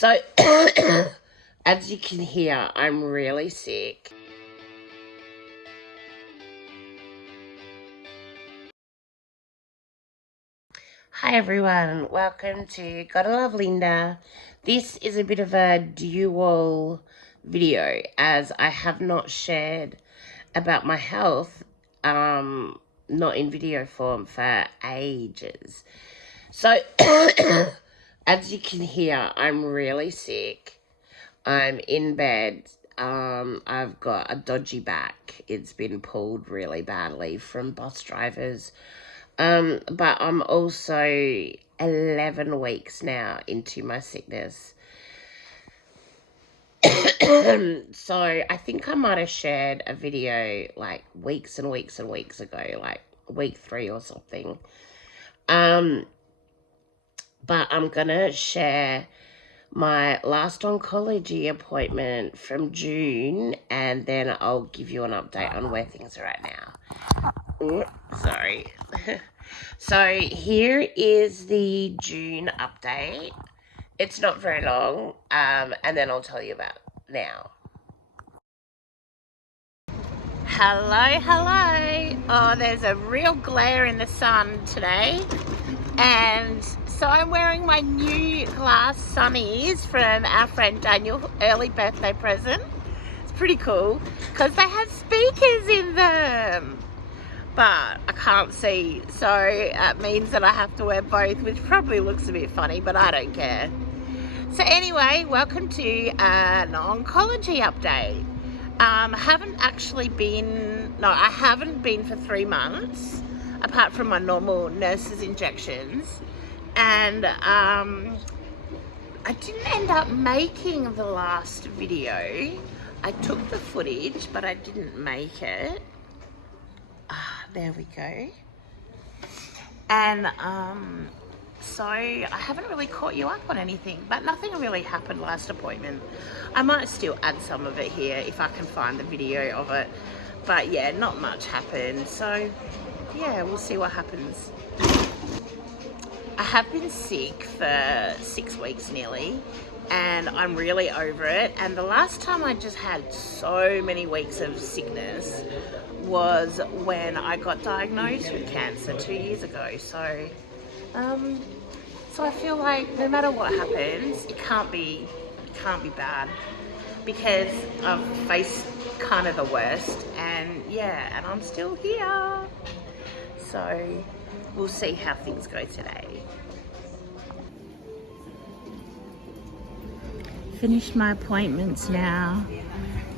So, as you can hear, I'm really sick. Hi everyone, welcome to Gotta Love Linda. This is a bit of a dual video as I have not shared about my health, not in video form for ages. So, as you can hear, I'm really sick. I'm in bed. I've got a dodgy back. It's been pulled really badly from bus drivers. But I'm also 11 weeks now into my sickness. So I think I might have shared a video like weeks and weeks and weeks ago, like week 3 or something. But I'm gonna share my last oncology appointment from June, and then I'll give you an update on where things are at now. Sorry. So here is the June update. It's not very long, and then I'll tell you about now. Hello. Oh, there's a real glare in the sun today, and so I'm wearing my new glass sunnies from our friend Daniel, early birthday present. It's pretty cool because they have speakers in them, but I can't see, so it means that I have to wear both, which probably looks a bit funny, but I don't care. So anyway, welcome to an oncology update. I haven't been for 3 months, apart from my normal nurse's injections. And I didn't end up making the last video. I took the footage, but I didn't make it. There we go. And so I haven't really caught you up on anything, but nothing really happened last appointment. I might still add some of it here if I can find the video of it, but yeah, not much happened. So yeah, we'll see what happens. I have been sick for 6 weeks nearly, and I'm really over it. And the last time I just had so many weeks of sickness was when I got diagnosed with cancer 2 years ago. So I feel like no matter what happens, it can't be bad, because I've faced kind of the worst, and yeah, and I'm still here. So we'll see how things go today. Finished my appointments now,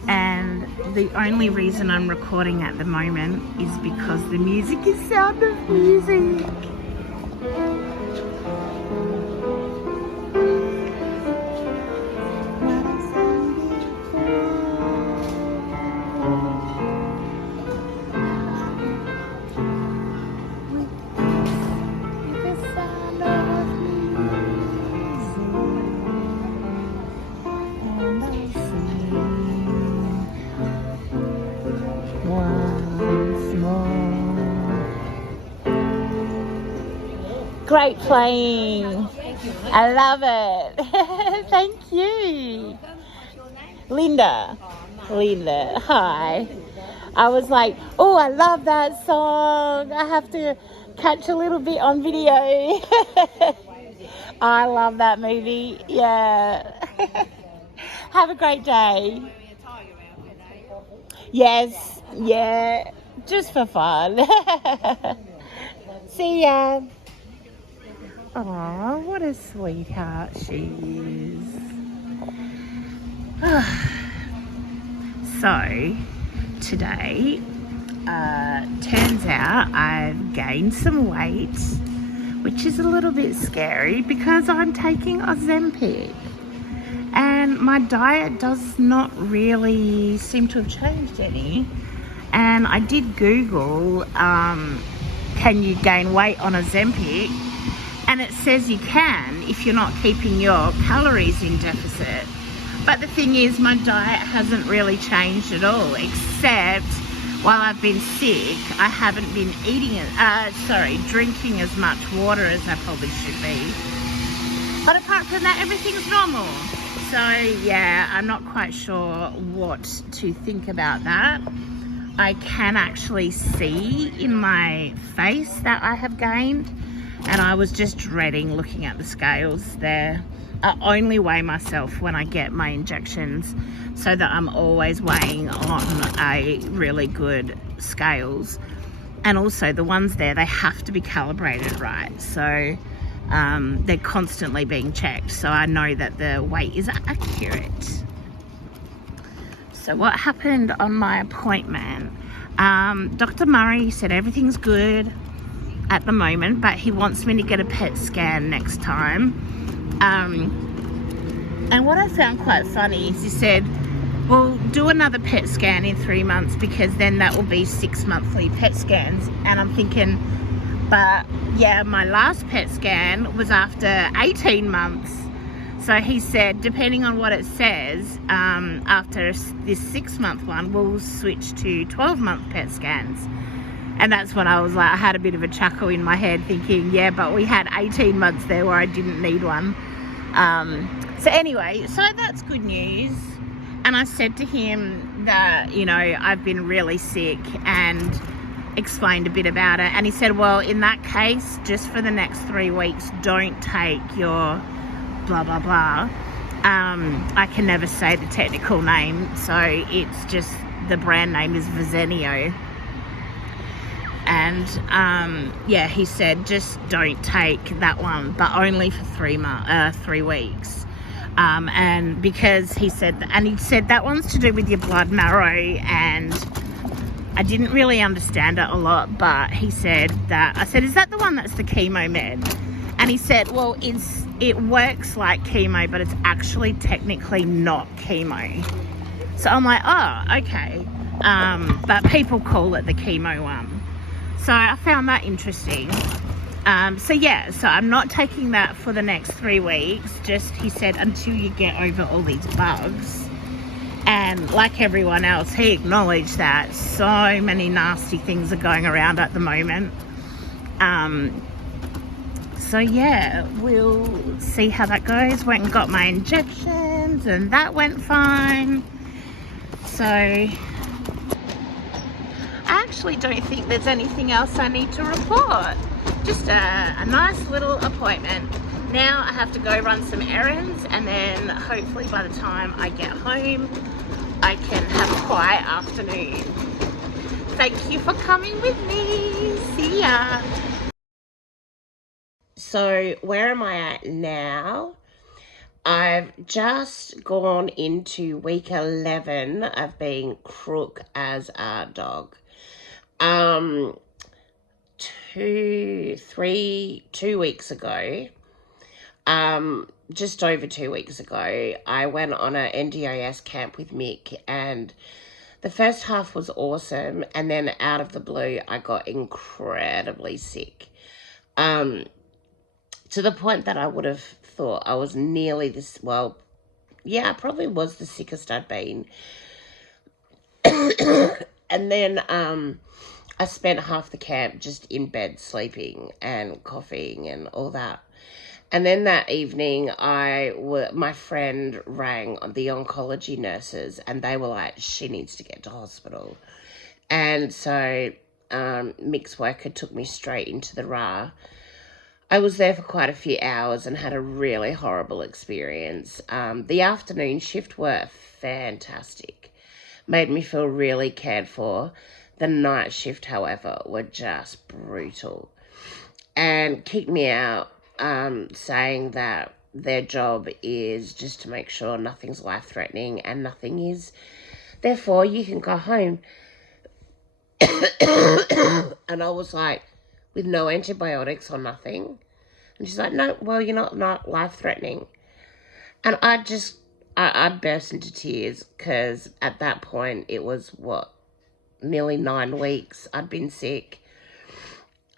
and the only reason I'm recording at the moment is because the music is Sound of Music. Great playing. I love it. Thank you. Linda. Hi. I was like, oh, I love that song. I have to catch a little bit on video. I love that movie. Yeah. Have a great day. Yes. Yeah. Just for fun. See ya. Oh, what a sweetheart she is. So, today, turns out I've gained some weight, which is a little bit scary because I'm taking Ozempic. And my diet does not really seem to have changed any. And I did Google, can you gain weight on Ozempic? And it says you can if you're not keeping your calories in deficit. But the thing is, my diet hasn't really changed at all, except while I've been sick, I haven't been drinking as much water as I probably should be. But apart month and that everything's normal. So yeah, I'm not quite sure what to think about that. I can actually see in my face that I have gained, and I was just dreading looking at the scales there. I only weigh myself when I get my injections, so that I'm always weighing on a really good scales. And also the ones there, they have to be calibrated right, so they're constantly being checked, so I know that the weight is accurate. So what happened on my appointment, Dr. Murray said everything's good at the moment, but he wants me to get a PET scan next time. And what I found quite funny is he said, well, do another PET scan in 3 months, because then that will be 6 monthly PET scans. And I'm thinking, but yeah, my last PET scan was after 18 months. So he said, depending on what it says, after this 6-month one, we'll switch to 12-month PET scans. And that's when I was like, I had a bit of a chuckle in my head thinking, yeah, but we had 18 months there where I didn't need one. So anyway, so that's good news. And I said to him that, you know, I've been really sick, and explained a bit about it. And he said, well, in that case, just for the next 3 weeks, don't take your blah, blah, blah. I can never say the technical name, so it's just, the brand name is Verzenio. And yeah, he said, just don't take that one, but only for 3 weeks. And because he said that one's to do with your blood marrow, and I didn't really understand it a lot, but he said that, I said, is that the one that's the chemo med? And he said, well, it works like chemo, but it's actually technically not chemo. So I'm like, oh, okay. But people call it the chemo one. So I found that interesting. So yeah, so I'm not taking that for the next 3 weeks. Just, he said, until you get over all these bugs. And like everyone else, he acknowledged that so many nasty things are going around at the moment. So yeah, we'll see how that goes. Went and got my injections, and that went fine. So I actually don't think there's anything else I need to report. Just a nice little appointment. Now I have to go run some errands, and then hopefully by the time I get home, I can have a quiet afternoon. Thank you for coming with me. See ya. So where am I at now? I've just gone into week 11 of being crook as a dog. 2 weeks ago, just over 2 weeks ago, I went on an NDIS camp with Mick, and the first half was awesome, and then out of the blue, I got incredibly sick. To the point that I would have thought I was nearly this, well, yeah, I probably was the sickest I'd been. And then I spent half the camp just in bed sleeping and coughing and all that. And then that evening, my friend rang the oncology nurses, and they were like, she needs to get to hospital. And so Mick's worker took me straight into the RA. I was there for quite a few hours and had a really horrible experience. The afternoon shift were fantastic. Made me feel really cared for. The night shift, however, were just brutal. And kicked me out, saying that their job is just to make sure nothing's life-threatening and nothing is. Therefore, you can go home. And I was like, with no antibiotics or nothing. And she's like, no, well, you're not life-threatening. And I burst into tears, because at that point it was, nearly 9 weeks I'd been sick.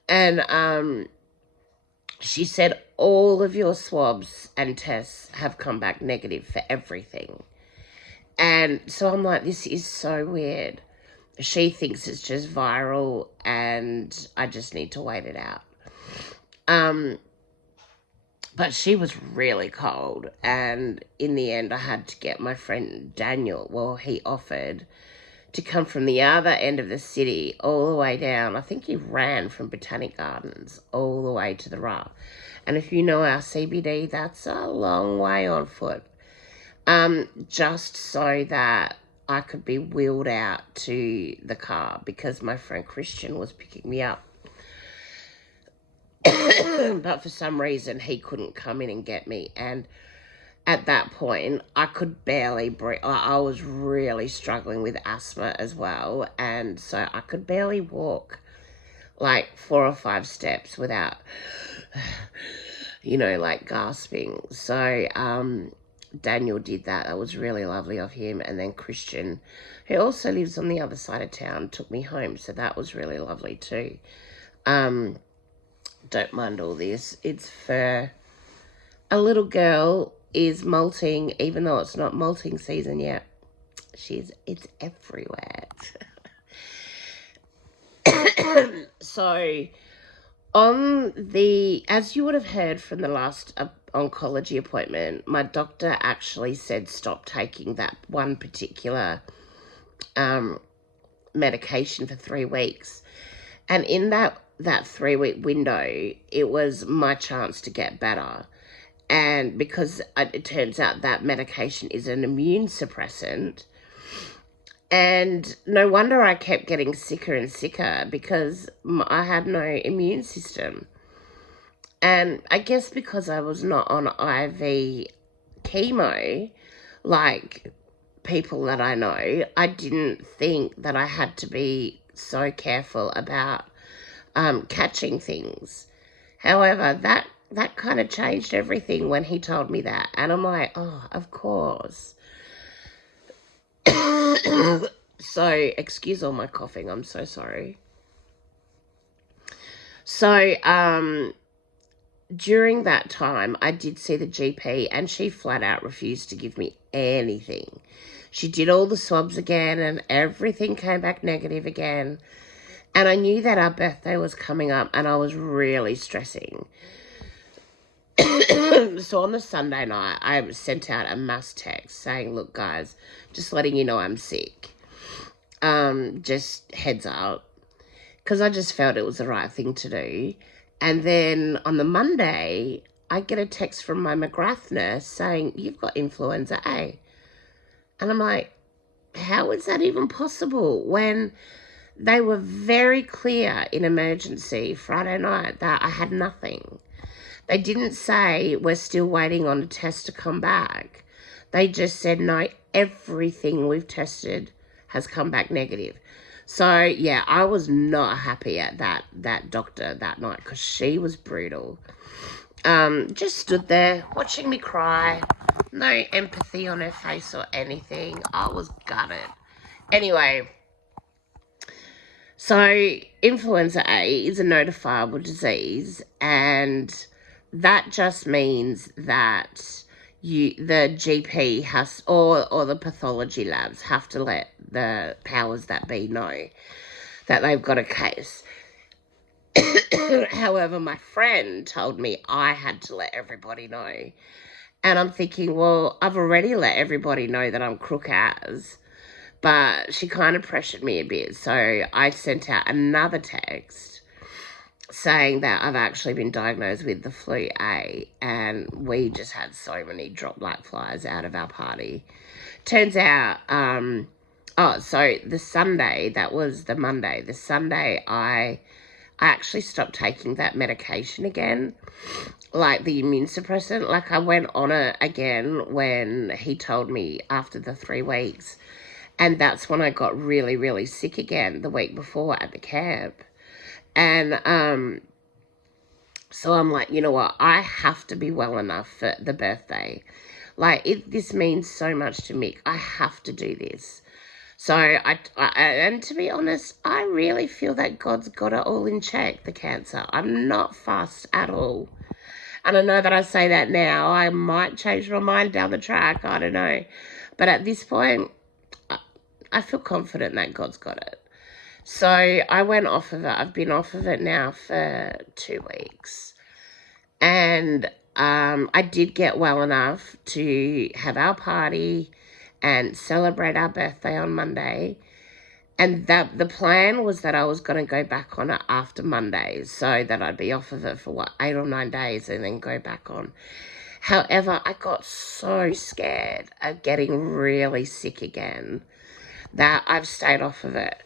And she said, all of your swabs and tests have come back negative for everything. And so I'm like, this is so weird. She thinks it's just viral, and I just need to wait it out. But she was really cold, and in the end I had to get my friend Daniel, well, he offered to come from the other end of the city all the way down. I think he ran from Botanic Gardens all the way to the Rough. And if you know our CBD, that's a long way on foot. Just so that I could be wheeled out to the car because my friend Christian was picking me up. But for some reason he couldn't come in and get me, and at that point I could barely breathe. I was really struggling with asthma as well, and so I could barely walk like 4 or 5 steps without like gasping. So Daniel did that. That was really lovely of him. And then Christian, who also lives on the other side of town, took me home, so that was really lovely too. Don't mind all this. It's for a little girl is molting, even though it's not molting season yet. It's everywhere. So as you would have heard from the last oncology appointment, my doctor actually said stop taking that one particular medication for 3 weeks. And in that 3-week window, it was my chance to get better. And because it turns out that medication is an immune suppressant, and no wonder I kept getting sicker and sicker because I had no immune system. And I guess because I was not on IV chemo, like people that I know, I didn't think that I had to be so careful about catching things. However, that kind of changed everything when he told me that. And I'm like, oh, of course. So, excuse all my coughing. I'm so sorry. So, during that time, I did see the GP, and she flat out refused to give me anything. She did all the swabs again, and everything came back negative again. And I knew that our birthday was coming up, and I was really stressing. So on the Sunday night, I sent out a mass text saying, look, guys, just letting you know I'm sick. Just heads up. Because I just felt it was the right thing to do. And then on the Monday, I get a text from my McGrath nurse saying, you've got influenza A. And I'm like, how is that even possible when they were very clear in emergency Friday night that I had nothing? They didn't say we're still waiting on a test to come back. They just said, no, everything we've tested has come back negative. So, yeah, I was not happy at that doctor that night because she was brutal. Just stood there watching me cry. No empathy on her face or anything. I was gutted. Anyway, so influenza A is a notifiable disease, and that just means that the GP has, or the pathology labs have to let the powers that be know that they've got a case. However, my friend told me I had to let everybody know. And I'm thinking, well, I've already let everybody know that I'm crook as. But she kind of pressured me a bit. So I sent out another text saying that I've actually been diagnosed with the flu A, and we just had so many drop like flies out of our party. Turns out, so the Sunday, that was the Monday, the Sunday I actually stopped taking that medication again, like the immune suppressant. Like I went on it again when he told me after the 3 weeks, and that's when I got really, really sick again the week before at the camp. And so I'm like, you know what? I have to be well enough for the birthday. Like, this means so much to Mick. I have to do this. So, and to be honest, I really feel that God's got it all in check, the cancer. I'm not fussed at all. And I know that I say that now. I might change my mind down the track. I don't know. But at this point, I feel confident that God's got it. So I went off of it. I've been off of it now for 2 weeks. And I did get well enough to have our party and celebrate our birthday on Monday. And that the plan was that I was going to go back on it after Monday, so that I'd be off of it for 8 or 9 days and then go back on. However, I got so scared of getting really sick again that I've stayed off of it.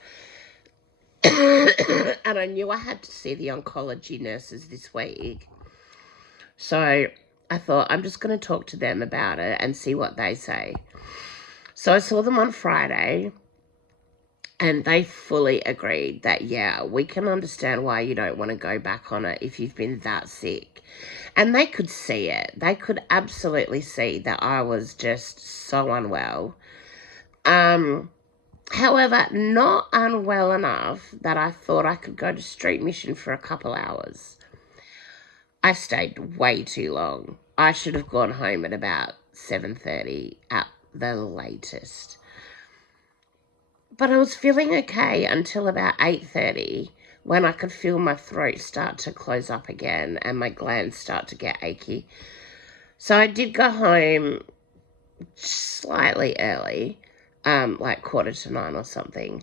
And I knew I had to see the oncology nurses this week. So I thought I'm just going to talk to them about it and see what they say. So I saw them on Friday. And they fully agreed that, yeah, we can understand why you don't want to go back on it if you've been that sick. And they could see it. They could absolutely see that I was just so unwell. However, not unwell enough that I thought I could go to street mission for a couple hours. I stayed way too long. I should have gone home at about 7:30 at the latest. But I was feeling okay until about 8:30 when I could feel my throat start to close up again and my glands start to get achy. So I did go home slightly early, like 8:45 or something.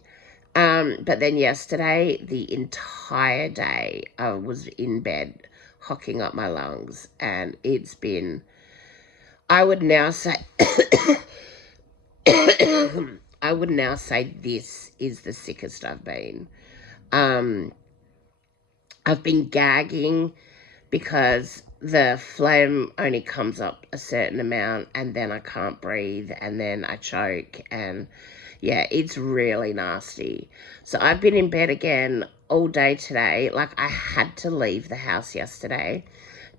But then yesterday, the entire day, I was in bed hocking up my lungs, and it's been, I would now say, I would now say this is the sickest I've been. I've been gagging because the phlegm only comes up a certain amount and then I can't breathe and then I choke, and yeah, it's really nasty. So I've been in bed again all day today. Like, I had to leave the house yesterday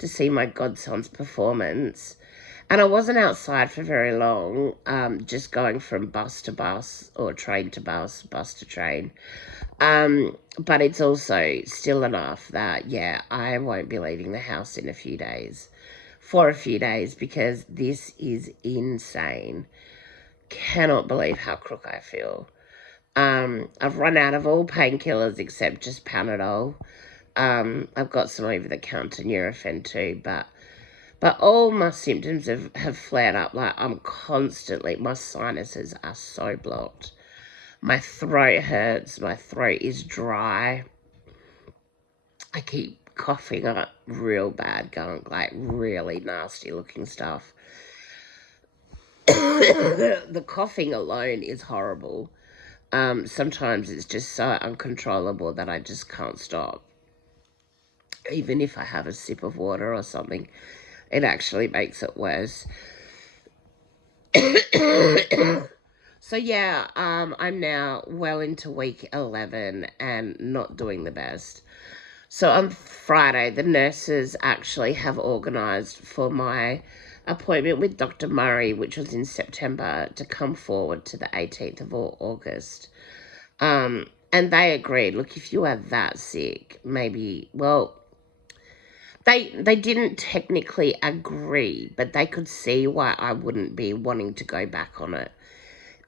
to see my godson's performance. And I wasn't outside for very long, just going from bus to bus or train to bus, bus to train. But it's also still enough that, yeah, I won't be leaving the house in for a few days, because this is insane. Cannot believe how crook I feel. I've run out of all painkillers except just Panadol. I've got some over-the-counter Nurofen too, but all my symptoms have flared up. Like, I'm constantly, my sinuses are so blocked. My throat hurts. My throat is dry. I keep coughing up real bad gunk, like really nasty looking stuff. The coughing alone is horrible. Sometimes it's just so uncontrollable that I just can't stop. Even if I have a sip of water or something, it actually makes it worse. So yeah, I'm now well into week 11 and not doing the best. So on Friday, the nurses actually have organised for my appointment with Dr. Murray, which was in September, to come forward to the 18th of August. And they agreed, look, if you are that sick, maybe, well, they didn't technically agree, but they could see why I wouldn't be wanting to go back on it.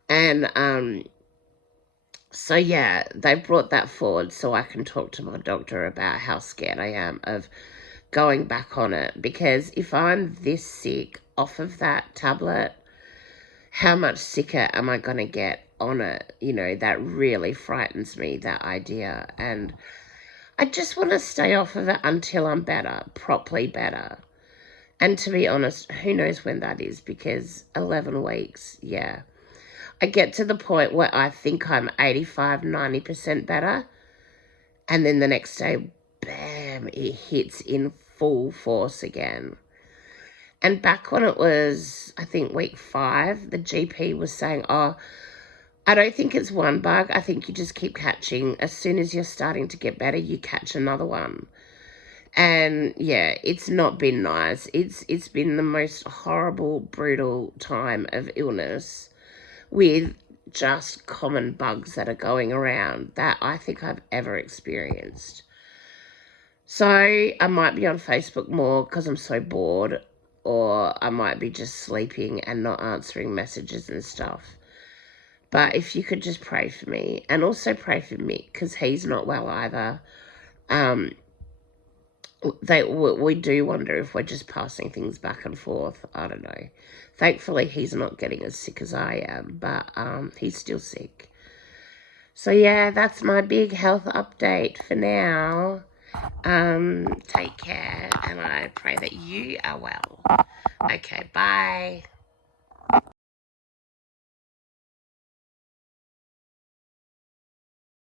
And so yeah, they brought that forward so I can talk to my doctor about how scared I am of going back on it. Because if I'm this sick off of that tablet, how much sicker am I going to get on it? You know, that really frightens me, that idea. And I just want to stay off of it until I'm better, properly better. And to be honest, who knows when that is, because 11 weeks, yeah. I get to the point where I think I'm 85, 90% better. And then the next day, bam, it hits in full force again. And back when it was, I think, week 5, the GP was saying, oh, I don't think it's one bug. I think you just keep catching. As soon as you're starting to get better, you catch another one. And yeah, it's not been nice. It's been the most horrible, brutal time of illness, with just common bugs that are going around, that I think I've ever experienced. So I might be on Facebook more because I'm so bored, or I might be just sleeping and not answering messages and stuff. But if you could just pray for me, and also pray for Mick, because he's not well either. we do wonder if we're just passing things back and forth. I don't know. Thankfully, he's not getting as sick as I am, but he's still sick. So yeah, that's my big health update for now. Take care, and I pray that you are well. Okay, bye.